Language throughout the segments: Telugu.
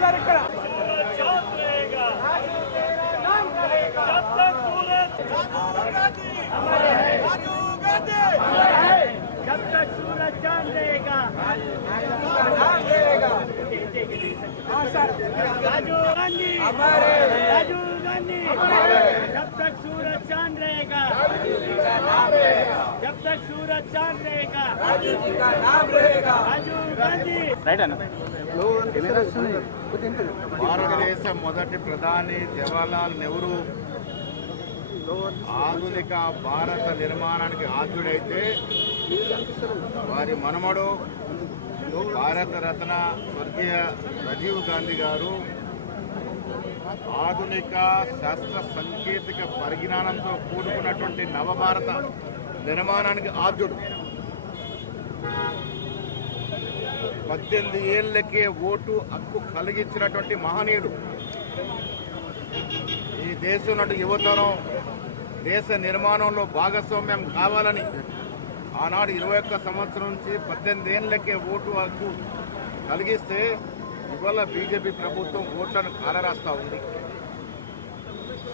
सर ఇక్కడ जब तक सूरज चांद रहेगा राजीव गांधी राजीव गांधी जब तक सूरज चांद रहेगा जब तक सूरज चांद रहेगा राजीव गांधी భారతదేశ మొదటి ప్రధాని జవహర్లాల్ నెహ్రూ ఆధునిక భారత నిర్మాణానికి ఆద్యుడైతే వారి మనమడు భారతరత్న స్వర్గీయ రాజీవ్ గాంధీ గారు ఆధునిక శాస్త్ర సాంకేతిక పరిజ్ఞానంతో కూడుకున్నటువంటి నవభారత నిర్మాణానికి ఆద్యుడు. 18 ఏళ్లకే ఓటు హక్కు కలిగించినటువంటి మహనీయుడు. ఈ దేశంలో యువతరం దేశ నిర్మాణంలో భాగస్వామ్యం కావాలని ఆనాడు 21 సంవత్సరం నుంచి 18 ఏళ్లకే ఓటు హక్కు కలిగిస్తే ఇవాళ బీజేపీ ప్రభుత్వం ఓట్లను కాలరాస్తా ఉంది.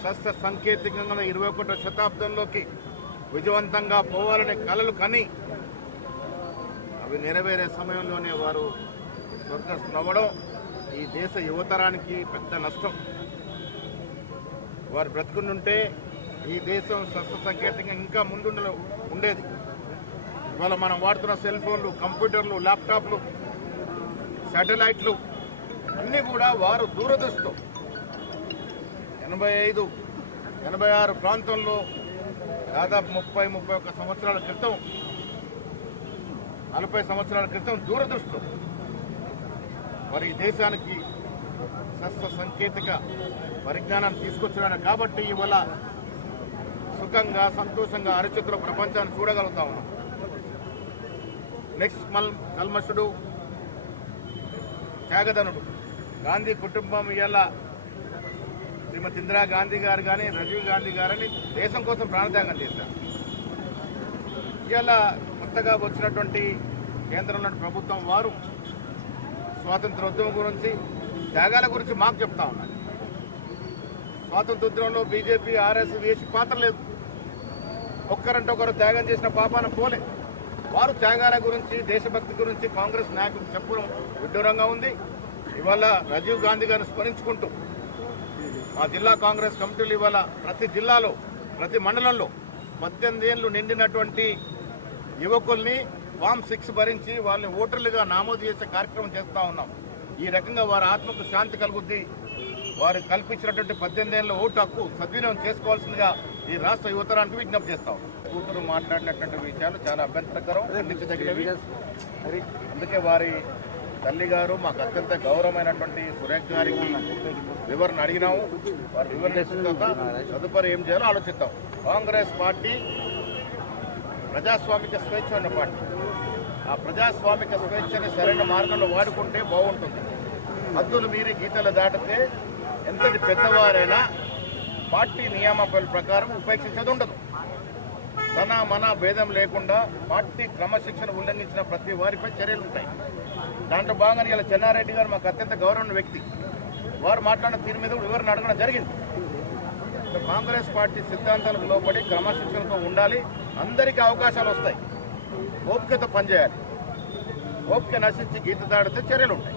శాస్త్ర సాంకేతికంగా 21వ శతాబ్దంలోకి విజయవంతంగా పోవాలనే కలలు కని అవి నెరవేరే సమయంలోనే వారు స్వర్గస్థులవ్వడం ఈ దేశ యువతరానికి పెద్ద నష్టం. వారు బ్రతుకునుంటే ఈ దేశం శాస్త్ర సాంకేతికంగా ఇంకా ముందు ఉండేది. ఇవాళ మనం వాడుతున్న సెల్ ఫోన్లు, కంప్యూటర్లు, ల్యాప్టాప్లు, శాటిలైట్లు అన్నీ కూడా వారు దూరదృష్టితో 85, 86 ప్రాంతంలో దాదాపు 30-31 సంవత్సరాల క్రితం, 40 సంవత్సరాల క్రితం దూరదృష్టితో మరి ఈ దేశానికి శాస్త్ర సాంకేతిక పరిజ్ఞానాన్ని తీసుకొచ్చారు. కాబట్టి ఇవాళ సుఖంగా సంతోషంగా అరచేతిలో ప్రపంచాన్ని చూడగలుగుతా ఉన్నాం. నెక్స్ట్ కల్మషుడు త్యాగధనుడు గాంధీ కుటుంబం ఇవాళ శ్రీమతి ఇందిరా గాంధీ గారు కానీ రాజీవ్ గాంధీ గారని దేశం కోసం ప్రాణత్యాగం చేశారు. ఇవాళ కొత్తగా వచ్చినటువంటి కేంద్రంలో ప్రభుత్వం వారు స్వాతంత్రోద్యమం గురించి, త్యాగాల గురించి మాకు చెప్తా ఉన్నారు. స్వాతంత్రోద్యమంలో బీజేపీ, ఆర్ఎస్ వేసి పాత్ర లేదు. ఒక్కరంటే ఒకరు త్యాగం చేసిన పాపాన పోలే. వారు త్యాగాల గురించి, దేశభక్తి గురించి కాంగ్రెస్ నాయకులు చెప్పడం విడ్డూరంగా ఉంది. ఇవాళ రాజీవ్ గాంధీ గారిని స్మరించుకుంటూ మా జిల్లా కాంగ్రెస్ కమిటీలు ఇవాళ ప్రతి జిల్లాలో, ప్రతి మండలంలో 18 ఏళ్ళు నిండినటువంటి యువకుల్ని ఫామ్ 6 భరించి వాళ్ళని ఓటర్లుగా నమోదు చేసే కార్యక్రమం చేస్తూ ఉన్నాం. ఈ రకంగా వారి ఆత్మకు శాంతి కలుగుద్ది. వారు కల్పించినటువంటి 18 ఏళ్ళ ఓటు హక్కు సద్వినియోగం చేసుకోవాల్సిందిగా ఈ రాష్ట్ర యువతరానికి విజ్ఞప్తి చేస్తాం. కూతురు మాట్లాడినటువంటి విషయాలు చాలా అభ్యంతరకరం, ఖండించదగినవి. అందుకే వారి తల్లి గారు మాకు అత్యంత గౌరవమైనటువంటి సురేష్ గారికి వివరణ అడిగినాము. వారు వివరణ ఇచ్చిన తర్వాత తదుపరి ఏం చేయాలో ఆలోచిద్దాం. కాంగ్రెస్ పార్టీ ప్రజాస్వామిక స్వేచ్ఛ ఉన్న పార్టీ. ఆ ప్రజాస్వామిక స్వేచ్ఛని సరైన మార్గంలో వాడుకుంటే బాగుంటుంది. హద్దులు మీరి గీతలు దాటితే ఎంతటి పెద్దవారైనా పార్టీ నియామకాల ప్రకారం ఉపేక్షించేది ఉండదు. తన మన భేదం లేకుండా పార్టీ క్రమశిక్షణ ఉల్లంఘించిన ప్రతి వారిపై చర్యలు ఉంటాయి. దాంట్లో భాగంగా ఇలా చెన్నారెడ్డి గారు మాకు అత్యంత గౌరవమైన వ్యక్తి. వారు మాట్లాడిన తీరు మీద వివరణ అడగడం జరిగింది. కాంగ్రెస్ పార్టీ సిద్ధాంతాలకు లోబడి క్రమశిక్షణతో ఉండాలి. అందరికీ అవకాశాలు వస్తాయి. ఓపికతో పనిచేయాలి. ఓపిక నశించి గీత దాడితే చర్యలు ఉంటాయి.